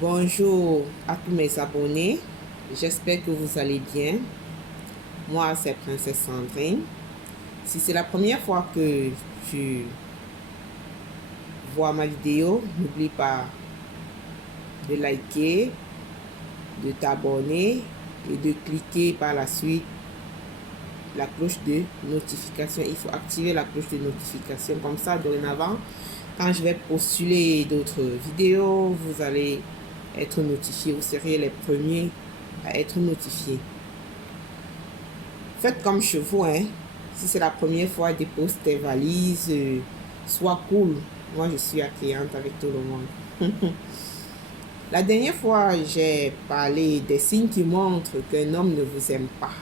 Bonjour à tous mes abonnés, j'espère que vous allez bien. Moi, c'est Princesse Sandrine. Si c'est la première fois que tu vois ma vidéo, n'oublie pas de liker, de t'abonner et de cliquer par la suite la cloche de notification. Il faut activer la cloche de notification, comme ça dorénavant, quand je vais postuler d'autres vidéos, vous allez être notifiés, vous serez les premiers à être notifiés. Faites comme chez vous, hein. Si c'est la première fois, dépose tes valises, sois cool. Moi, je suis accueillante avec tout le monde. La dernière fois, j'ai parlé des signes qui montrent qu'un homme ne vous aime pas.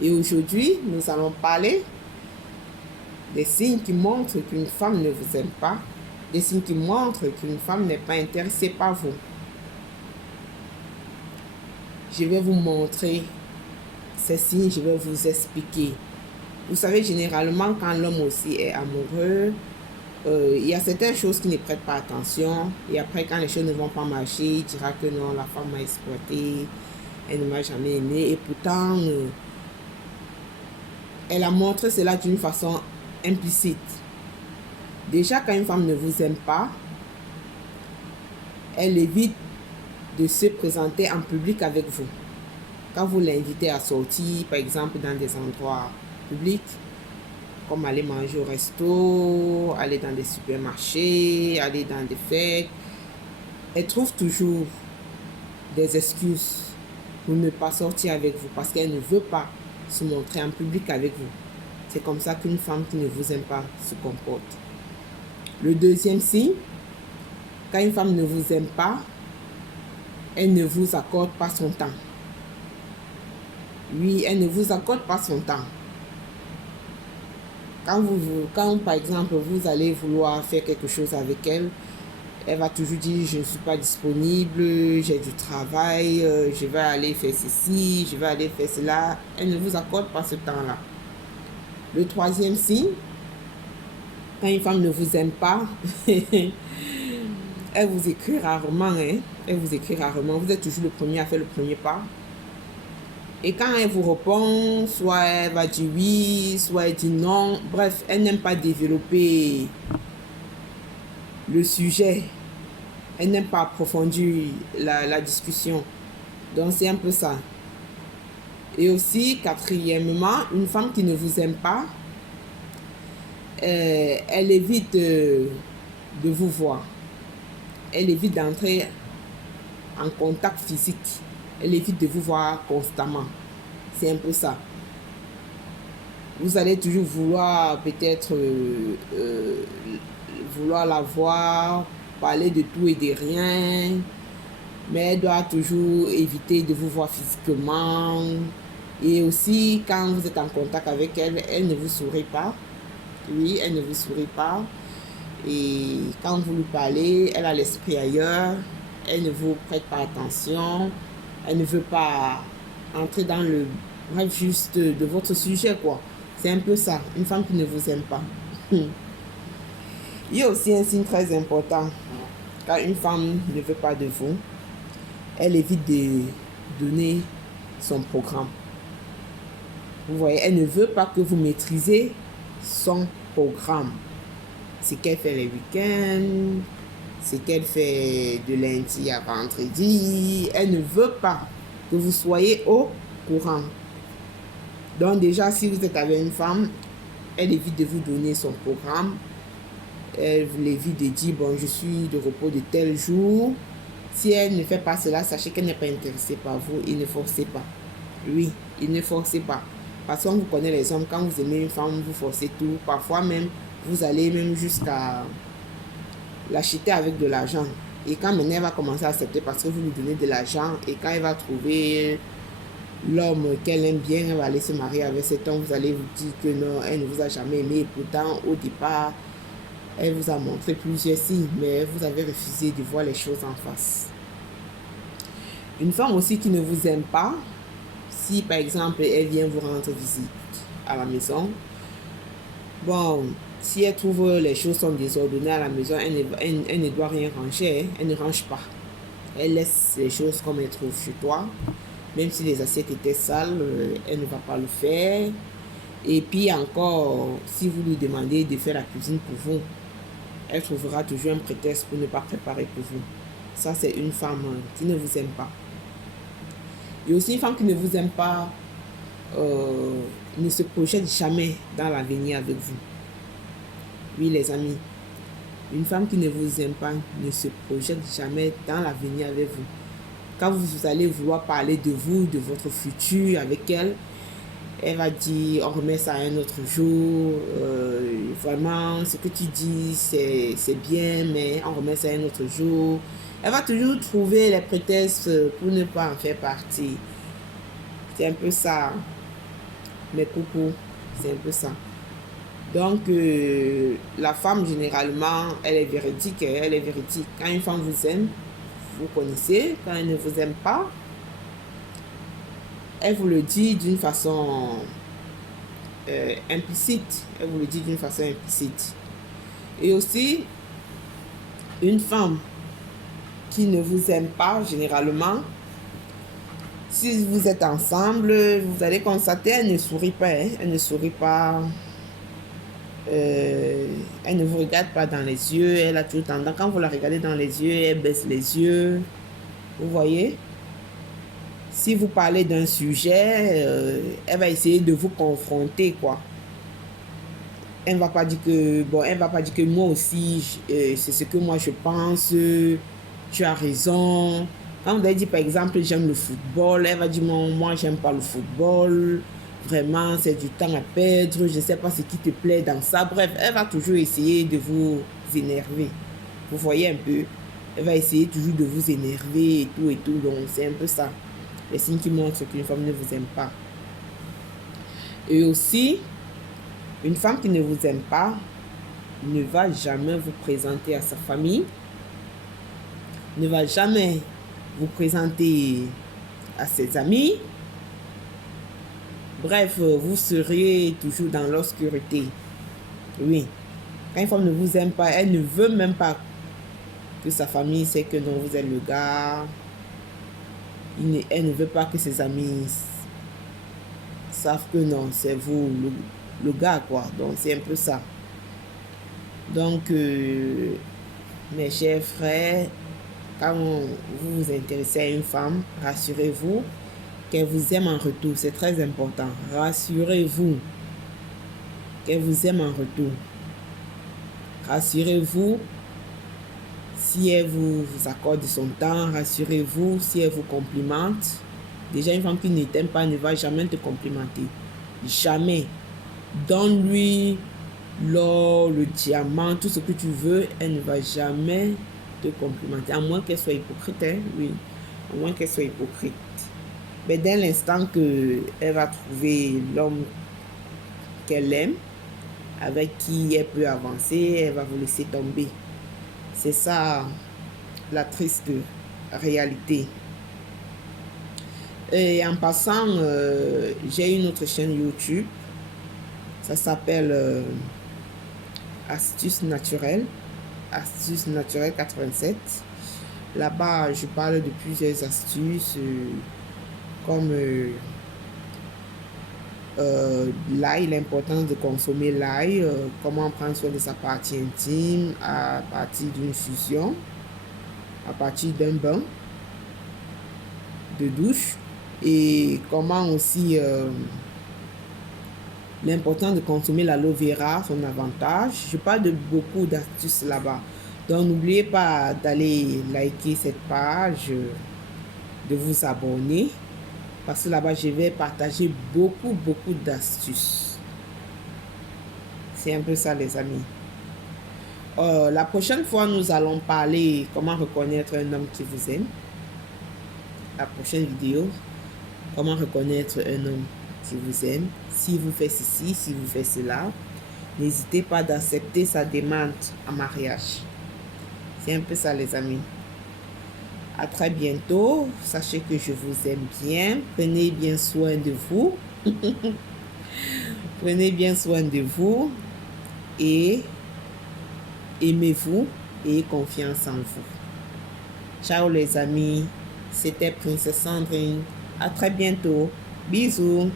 Et aujourd'hui, nous allons parler des signes qui montrent qu'une femme ne vous aime pas, des signes qui montrent qu'une femme n'est pas intéressée par vous. Je vais vous montrer ces signes, je vais vous expliquer. Vous savez, généralement, quand l'homme aussi est amoureux, il y a certaines choses qui ne prêtent pas attention. Et après, quand les choses ne vont pas marcher, il dira que non, la femme m'a exploité, elle ne m'a jamais aimé. Et pourtant, elle a montré cela d'une façon implicite. Déjà, quand une femme ne vous aime pas, elle évite de se présenter en public avec vous. Quand vous l'invitez à sortir, par exemple, dans des endroits publics, comme aller manger au resto, aller dans des supermarchés, aller dans des fêtes, elle trouve toujours des excuses pour ne pas sortir avec vous parce qu'elle ne veut pas se montrer en public avec vous. C'est comme ça qu'une femme qui ne vous aime pas se comporte. Le deuxième signe, quand une femme ne vous aime pas, elle ne vous accorde pas son temps. Oui, elle ne vous accorde pas son temps. Quand par exemple, vous allez vouloir faire quelque chose avec elle, elle va toujours dire, je ne suis pas disponible, j'ai du travail, je vais aller faire ceci, je vais aller faire cela. Elle ne vous accorde pas ce temps-là. Le troisième signe, quand une femme ne vous aime pas, elle vous écrit rarement, hein. Elle vous écrit rarement. Vous êtes toujours le premier à faire le premier pas. Et quand elle vous répond, soit elle va dire oui, soit elle dit non. Bref, elle n'aime pas développer le sujet. Elle n'aime pas approfondir la discussion. Donc, c'est un peu ça. Et aussi, quatrièmement, une femme qui ne vous aime pas, elle évite de vous voir. Elle évite d'entrer en contact physique. Elle évite de vous voir constamment. C'est un peu ça. Vous allez toujours vouloir peut-être vouloir la voir, parler de tout et de rien, mais elle doit toujours éviter de vous voir physiquement. Et aussi, quand vous êtes en contact avec elle, elle ne vous sourit pas. Oui, elle ne vous sourit pas. Et quand vous lui parlez, elle a l'esprit ailleurs. Elle ne vous prête pas attention. Elle ne veut pas entrer dans le bref juste de votre sujet, quoi. C'est un peu ça, une femme qui ne vous aime pas. Il y a aussi un signe très important. Quand une femme ne veut pas de vous, elle évite de donner son programme. Vous voyez, elle ne veut pas que vous maîtrisez son programme. Ce qu'elle fait les week-ends, ce qu'elle fait de lundi à vendredi. Elle ne veut pas que vous soyez au courant. Donc déjà, si vous êtes avec une femme, elle évite de vous donner son programme. Elle évite de dire, bon, je suis de repos de tel jour. Si elle ne fait pas cela, sachez qu'elle n'est pas intéressée par vous et ne forcez pas. Oui, et ne forcez pas. Parce qu'on vous connaît les hommes, quand vous aimez une femme, vous forcez tout. Parfois même, vous allez même jusqu'à l'acheter avec de l'argent. Et quand maintenant elle va commencer à accepter parce que vous lui donnez de l'argent, et quand elle va trouver l'homme qu'elle aime bien, elle va aller se marier avec cet homme, vous allez vous dire que non, elle ne vous a jamais aimé. Et pourtant, au départ, elle vous a montré plusieurs signes, mais vous avez refusé de voir les choses en face. Une femme aussi qui ne vous aime pas, si par exemple elle vient vous rendre visite à la maison, bon, si elle trouve les choses sont désordonnées à la maison, elle ne doit rien ranger, elle ne range pas. Elle laisse les choses comme elle trouve chez toi. Même si les assiettes étaient sales, elle ne va pas le faire. Et puis encore, si vous lui demandez de faire la cuisine pour vous, elle trouvera toujours un prétexte pour ne pas préparer pour vous. Ça, c'est une femme qui ne vous aime pas. Et aussi une femme qui ne vous aime pas ne se projette jamais dans l'avenir avec vous. Oui, les amis. Une femme qui ne vous aime pas ne se projette jamais dans l'avenir avec vous. Quand vous allez vouloir parler de vous, de votre futur avec elle, elle va dire, on remet ça à un autre jour. Vraiment, ce que tu dis, c'est bien, mais on remet ça à un autre jour. Elle va toujours trouver les prétextes pour ne pas en faire partie. C'est un peu ça, mes coucou, c'est un peu ça. Donc, la femme, généralement, elle est véridique. Elle est véridique. Quand une femme vous aime, vous connaissez. Quand elle ne vous aime pas, elle vous le dit d'une façon implicite. Elle vous le dit d'une façon implicite. Et aussi, une femme qui ne vous aime pas, généralement, si vous êtes ensemble, vous allez constater, elle ne sourit pas. Hein? Elle ne sourit pas. Elle ne vous regarde pas dans les yeux. Elle a tout tendance. Quand vous la regardez dans les yeux, elle baisse les yeux. Vous voyez? Si vous parlez d'un sujet, elle va essayer de vous confronter, quoi. Elle va pas dire que, bon, elle va pas dire que moi aussi, c'est ce que moi je pense, tu as raison. Quand vous avez dit, par exemple, j'aime le football, elle va dire, moi, j'aime pas le football. Vraiment, c'est du temps à perdre. Je ne sais pas ce qui te plaît dans ça. Bref, elle va toujours essayer de vous énerver. Vous voyez un peu? Elle va essayer toujours de vous énerver et tout et tout. Donc, c'est un peu ça. Les signes qui montrent qu'une femme ne vous aime pas. Et aussi, une femme qui ne vous aime pas ne va jamais vous présenter à sa famille. Ne va jamais vous présenter à ses amis. Bref, vous serez toujours dans l'obscurité. Oui. Quand une femme ne vous aime pas, elle ne veut même pas que sa famille sait que non, vous êtes le gars. Elle ne veut pas que ses amis savent que non, c'est vous, le gars, quoi. Donc, c'est un peu ça. Donc, mes chers frères, quand vous vous intéressez à une femme, rassurez-vous qu'elle vous aime en retour. C'est très important. Rassurez-vous qu'elle vous aime en retour. Rassurez-vous si elle vous accorde son temps. Rassurez-vous si elle vous complimente. Déjà, une femme qui ne t'aime pas ne va jamais te complimenter. Jamais. Donne-lui l'or, le diamant, tout ce que tu veux. Elle ne va jamais te complimenter. À moins qu'elle soit hypocrite. Hein? Oui. À moins qu'elle soit hypocrite. Mais dès l'instant qu'elle va trouver l'homme qu'elle aime, avec qui elle peut avancer, elle va vous laisser tomber. C'est ça la triste réalité. Et en passant, j'ai une autre chaîne YouTube. Ça s'appelle Astuces Naturelles. Astuces Naturelles 87. Là-bas, je parle de plusieurs astuces comme l'ail, l'importance de consommer l'ail, comment prendre soin de sa partie intime à partir d'une fusion, à partir d'un bain de douche, et comment aussi l'importance de consommer l'aloe vera, son avantage. Je parle de beaucoup d'astuces là-bas. Donc n'oubliez pas d'aller liker cette page, de vous abonner. Parce que là-bas, je vais partager beaucoup d'astuces. C'est un peu ça, les amis. La prochaine fois, nous allons parler comment reconnaître un homme qui vous aime. La prochaine vidéo, comment reconnaître un homme qui vous aime. Si vous faites ceci, si vous faites cela, n'hésitez pas d'accepter sa demande en mariage. C'est un peu ça, les amis. À très bientôt. Sachez que je vous aime bien. Prenez bien soin de vous. Prenez bien soin de vous. Et aimez-vous et confiance en vous. Ciao les amis, c'était Princesse Sandrine. À très bientôt. Bisous.